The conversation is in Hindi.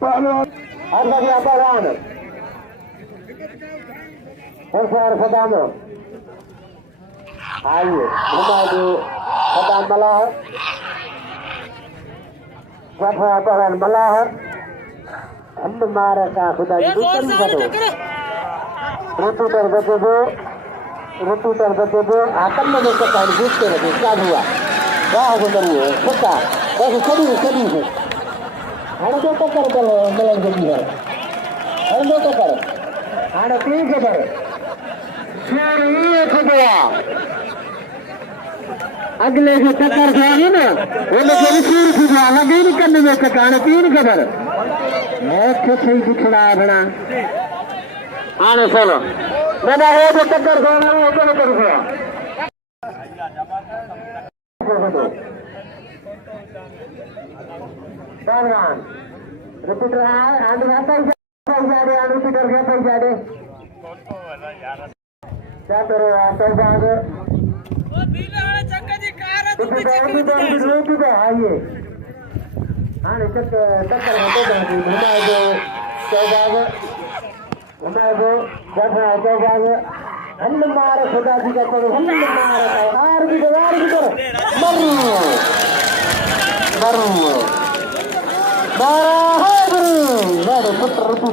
पहलवान और बढ़िया पहलवान होशियार सदाम आइए घुमाइए सदाम मलाह जफा पहलवान मलाह हम मारे का खुदा की ऋतु तर बचे दो आकम में लेकर पानी पूछते रहे क्या हुआ वाह गुजरिए सच्चा ऐसे सभी से हाणे जो टक्कर चलो मिलन जल्दी है हाणे जो टक्कर हाणे 3 खबर ये खबरा अगले से टक्कर खानी ना वो लोग भी सूर खबरा लगे नहीं करने में टक्कर 3 खबर मैं सही दिखड़ा बना हाणे चलो मैंने है जो टक्कर खाना वो तो कर गया पहलवान रिपीट रहा है आंध्र आता ही जा रहे आलू की तरफ पर जा रहे क्या करो आता भाग वो दिल वाला चक्का जी कार है तो पीछे रोक दो आइए हां टक्कर होते जाती घुमाए दो चौभाग घुमाए दो चौभाग हम मारे खुदा जी का करो हम मारे हार भी करो मरू पुत्र ऋतु